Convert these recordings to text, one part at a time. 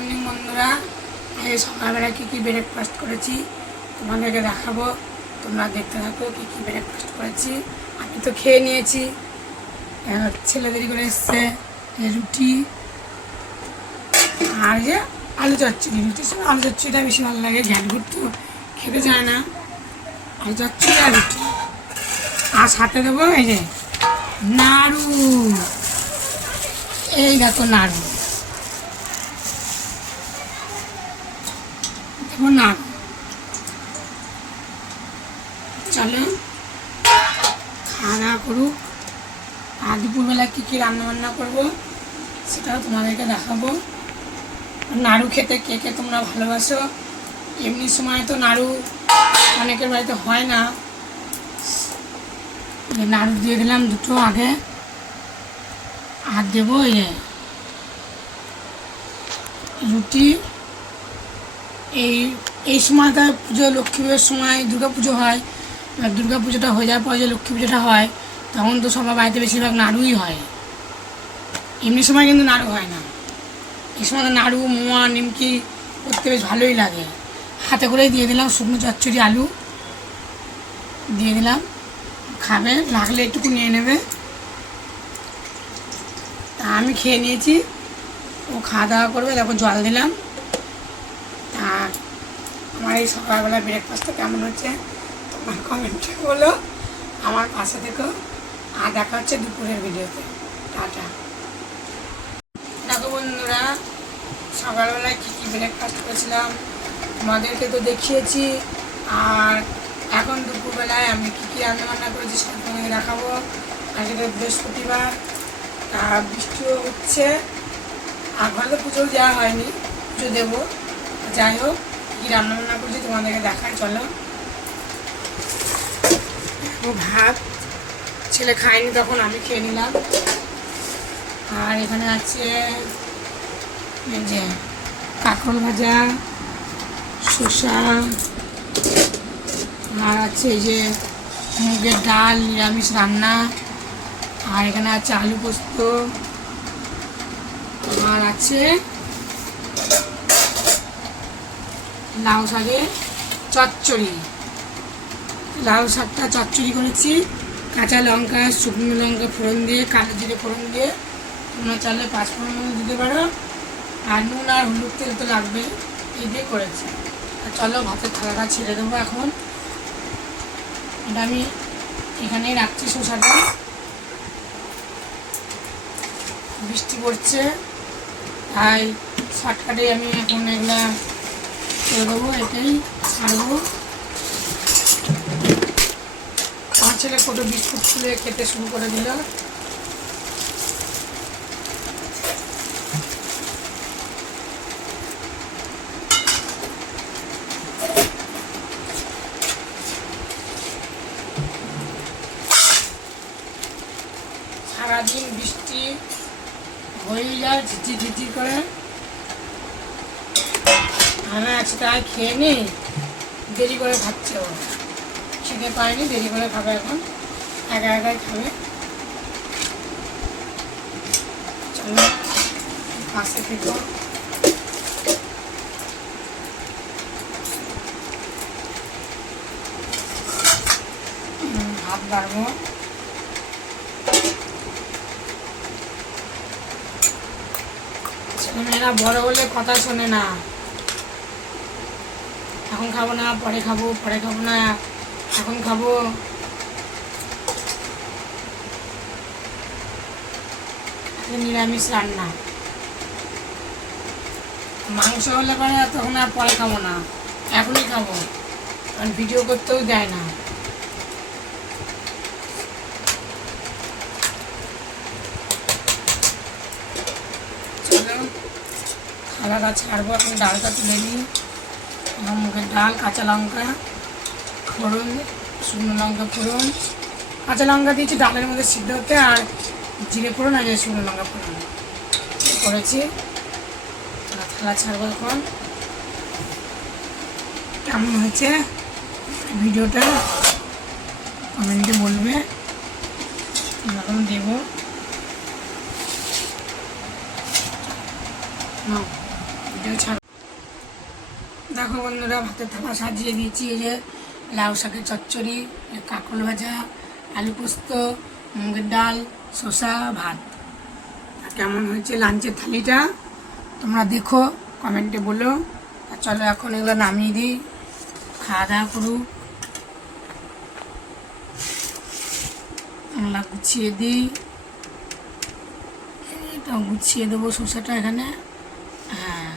Morning বন্ধুরা, এই সকালবেলা কী কী ব্রেকফাস্ট করেছি তোমাদেরকে দেখাবো। তোমরা দেখতে থাকো কী কী ব্রেকফাস্ট করেছি। আমি তো খেয়ে নিয়েছি, ছেলে দেরি করে এসছে। রুটি আর যে আলু চচ্চড়ি, রুটির সঙ্গে আলু চচ্চড়িটা বেশি ভালো লাগে। ঘ্যাটঘুট তো খেতে চায় না, আলু চচ্চড়ি আর রুটি। আর সাথে দেবো এই যে নাড়ু, এই দেখো নাড়ু দেবো নাড়ু। চলো খাওয়া দাওয়া করুক। আর দুপুরবেলা কী কী রান্নাবান্না করবো সেটাও তোমাদেরকে দেখাবো। নাড়ু খেতে কে কে তোমরা ভালোবাসো। এমনি সময় তো নাড়ু অনেকের বাড়িতে হয় না। নাড়ু দিয়ে দিলাম দুটো আগে, আর দেবো রুটি। এই সময়টা পুজো, লক্ষ্মী পুজোর সময় দুর্গা পুজো হয়। দুর্গা পুজোটা হয়ে যাওয়ার পর যে লক্ষ্মী পুজোটা হয়, তখন তো সবার বাড়িতে বেশিরভাগ নাড়ুই হয়। এমনি সময় কিন্তু নাড়ু হয় না। এই সময় তো নাড়ু, মোয়া, নিমকি করতে বেশ ভালোই লাগে। হাতে করেই দিয়ে দিলাম শুকনো চচ্চড়ি, আলু দিয়ে দিলাম। খাবে, লাগলে একটুকু নিয়ে নেবে। তা আমি খেয়ে নিয়েছি, ও খাওয়া দাওয়া করবে। দেখো জল দিলাম। আর আমার এই সকালবেলা ব্রেকফাস্টটা কেমন হচ্ছে তোমার কমেন্টে বলো, আমার পাশে থেকো। আর দেখা হচ্ছে দুপুরের ভিডিওতে। টাটা। দেখো বন্ধুরা, সকালবেলায় কী কী ব্রেকফাস্ট করেছিলাম তোমাদেরকে তো দেখিয়েছি। আর এখন দুপুরবেলায় আমি কী কী রান্নাবান্না করেছি সব তোমাকে দেখাবো। আজকে বৃহস্পতিবার, বৃষ্টিও হচ্ছে। আর ঘরে তো পুজোও দেওয়া হয়নি, পুজো দেবো। যাই হোক, কী রান্নাবান্না করছি তোমাদেরকে দেখাই। চলো। ভাত ছেলে খায়নি, তখন আমি খেয়ে নিলাম। আর এখানে আছে এই যে কাঁকরোল ভাজা, শসা, আর আছে এই যে মুগের ডাল, নিরামিষ রান্না। আর এখানে আছে আলু পোস্ত, আর আছে লাউ শাকের চচ্চড়ি। লাউ শাকটা চচ্চড়ি করেছি কাঁচা লঙ্কা, শুকনো লঙ্কা ফোড়ন দিয়ে, কালো জিরে ফোড়ন দিয়ে। তোমরা চাইলে 5 ফোড়ন দিতে পারো। আর নুন আর হলুদ তেল তো লাগবে, এই দিয়ে করেছি। আর চলো ভাতের থালাটা ছেড়ে দেবো এখন। এটা আমি এখানেই রাখছি শসাটা। বৃষ্টি পড়ছে, তাই শর্টকাটে আমি এখন এগুলা ছেড়ে দেবো। এটাই ছাড়বো। আমার ছেলে কটো বিস্কুট খুলে খেতে শুরু করে দিল। সারাদিন বৃষ্টি হয়ে যায়, ঝিঝি ঝিঝি করে। আমি আজকে তাই খেয়ে নিই, দেরি করে খাচ্ছে। ও খেতে পায়নি, দেরি করে খাবে। এখন একা একাই খাবে। চলো পাশে থেকো। ভাত বাড়বো। ছেলেমেয়েরা বড় হলে কথা শোনে না। এখন খাবো না, পরে খাবো, পরে খাবো না, এখন খাবো। নিরামিষ রান্না। মাংস হলে পরে তখন আর পরে খাবো না, এখনই খাবো। কারণ ভিডিও করতেও দেয় না। চলো থালাটা ছাড়বো। এখন ডালটা তুলে নিই। মুগের ডাল, কাঁচা লঙ্কা ফোড়ন, শুকনো লঙ্কা ফোড়ন, কাঁচা লঙ্কা দিয়েছি ডালের মধ্যে সিদ্ধ হতে। আর জিরে ফোড়ন আর শুকনো লঙ্কা ফোড়ন করেছি। থালা ছাড়বো এখন। কেমন হয়েছে ভিডিওটা কমেন্টে বলবে, এখন দেবো। ভিডিও ছাড়। দেখো বন্ধুরা, ভাতের থালা সাজিয়ে দিয়েছি। এই যে লাউ শাকের চচ্চড়ি, কাঁকরোল ভাজা, আলু পোস্ত, মুগের ডাল, শসা, ভাত। কেমন হয়েছে লাঞ্চের থালিটা তোমরা দেখো, কমেন্টে বলো। আর চলো এখন এগুলো নামিয়ে দিই, খাওয়া দাওয়া করুক। আমরা গুছিয়ে দিই, এটা গুছিয়ে দেবো শসাটা এখানে। হ্যাঁ,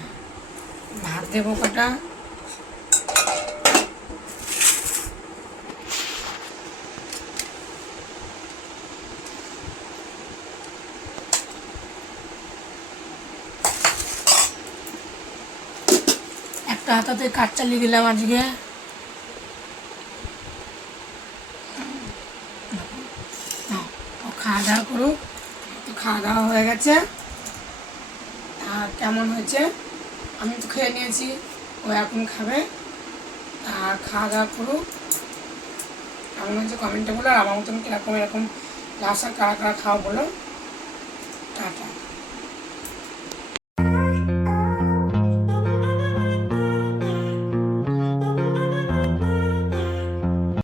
ভাত দেবো কটা। একটা হাতাতে কাঠ চালিয়ে দিলাম আজকে। খাওয়া দাওয়া করুক। তো খাওয়া দাওয়া হয়ে গেছে। আর কেমন হয়েছে, আমি তো খেয়ে নিয়েছি, ও এখন খাবে। আর খাওয়া দাওয়া করুক। কেমন হয়েছে কমেন্টে বলো। আর আমার মতন কীরকম এরকম লাউ শাক কারা কারা খাও বলো। টাটা।